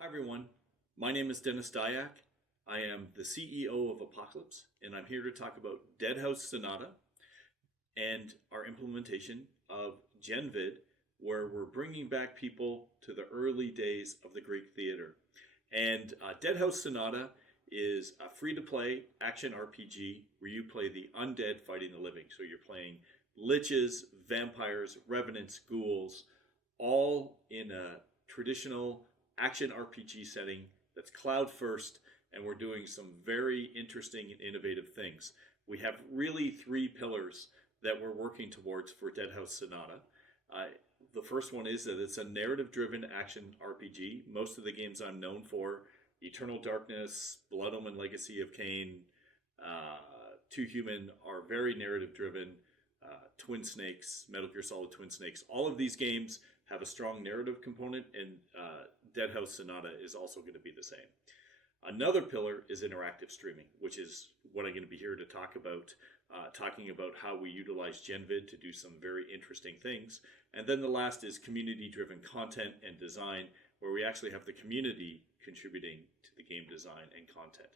Hi everyone, my name is Dennis Dyack. I am the CEO of Apocalypse, and I'm here to talk about Deadhaus Sonata and our implementation of Genvid, where we're bringing back people to the early days of the Greek theater. And Deadhaus Sonata is a free-to-play action RPG where you play the undead fighting the living. So you're playing liches, vampires, revenants, ghouls, all in a traditional action RPG setting that's cloud first, and we're doing some very interesting and innovative things. We have really three pillars that we're working towards for Deadhaus Sonata. The first one is that it's a narrative-driven action RPG. Most of the games I'm known for, Eternal Darkness, Blood Omen Legacy of Kain, Two Human, are very narrative-driven. Twin Snakes, Metal Gear Solid Twin Snakes, all of these games have a strong narrative component, and Deadhaus Sonata is also going to be the same. Another pillar is interactive streaming, which is what I'm going to be here to talk about, talking about how we utilize Genvid to do some very interesting things. And then the last is community-driven content and design, where we actually have the community contributing to the game design and content.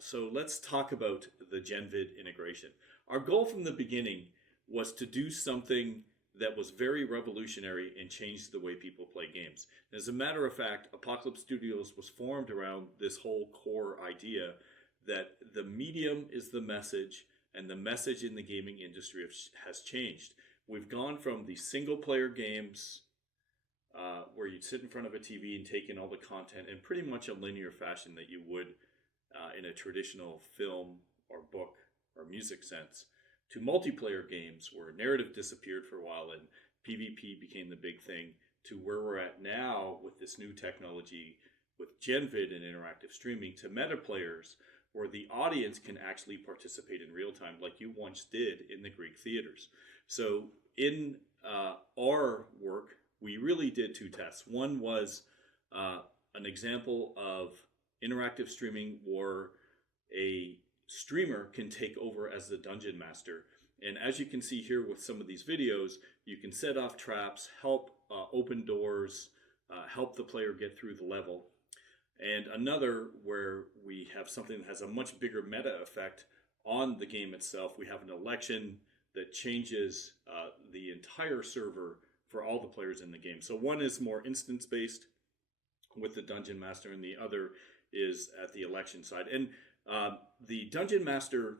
So let's talk about the Genvid integration. Our goal from the beginning was to do something that was very revolutionary and changed the way people play games. As a matter of fact, Apocalypse Studios was formed around this whole core idea that the medium is the message, and the message in the gaming industry has changed. We've gone from the single-player games where you'd sit in front of a TV and take in all the content in pretty much a linear fashion that you would in a traditional film or book or music sense, to multiplayer games where narrative disappeared for a while and PvP became the big thing, to where we're at now with this new technology with Genvid and interactive streaming, to meta players where the audience can actually participate in real time like you once did in the Greek theaters. So in our work, we really did two tests. One was an example of interactive streaming where a streamer can take over as the dungeon master. And as you can see here with some of these videos, you can set off traps, help open doors, help the player get through the level. And another where we have something that has a much bigger meta effect on the game itself. We have an election that changes the entire server for all the players in the game. So one is more instance-based with the dungeon master, and the other is at the election side. And the Dungeon Master,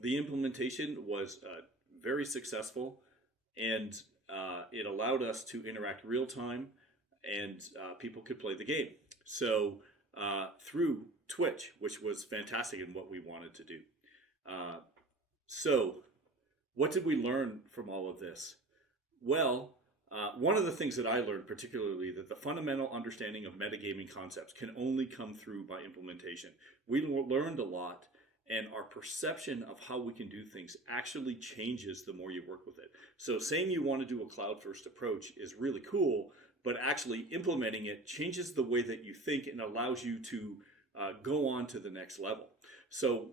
the implementation was very successful, and it allowed us to interact real time, and people could play the game. So through Twitch, which was fantastic in what we wanted to do. So what did we learn from all of this? Well, one of the things that I learned particularly, that the fundamental understanding of metagaming concepts can only come through by implementation. We learned a lot, and our perception of how we can do things actually changes the more you work with it. So saying you want to do a cloud-first approach is really cool, but actually implementing it changes the way that you think and allows you to go on to the next level. So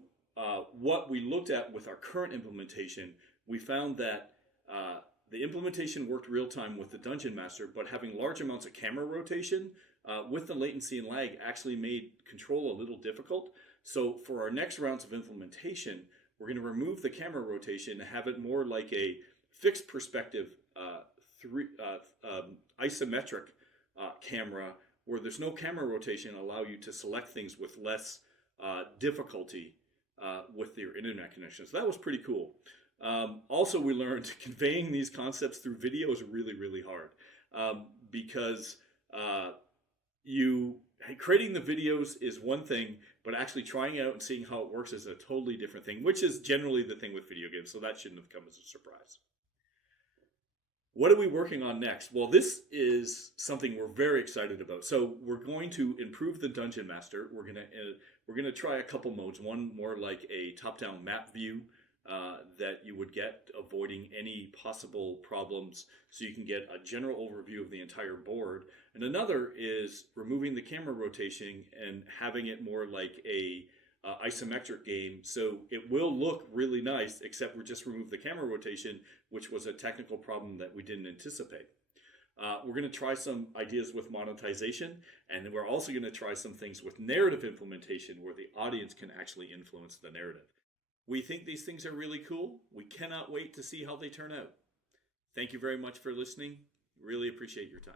what we looked at with our current implementation, we found that the implementation worked real time with the Dungeon Master, but having large amounts of camera rotation with the latency and lag actually made control a little difficult. So for our next rounds of implementation, we're going to remove the camera rotation and have it more like a fixed perspective isometric camera, where there's no camera rotation, allow you to select things with less difficulty with your internet connection. So that was pretty cool. Also, we learned conveying these concepts through video is really, really hard because creating the videos is one thing, but actually trying it out and seeing how it works is a totally different thing, which is generally the thing with video games, so that shouldn't have come as a surprise. What are we working on next? Well, this is something we're very excited about. So we're going to improve the Dungeon Master. We're gonna try a couple modes. One more like a top-down map view that you would get, avoiding any possible problems, so you can get a general overview of the entire board. And another is removing the camera rotation and having it more like a isometric game, so it will look really nice, except we just removed the camera rotation, which was a technical problem that we didn't anticipate. We're going to try some ideas with monetization, and then we're also going to try some things with narrative implementation where the audience can actually influence the narrative. We think these things are really cool. We cannot wait to see how they turn out. Thank you very much for listening. Really appreciate your time.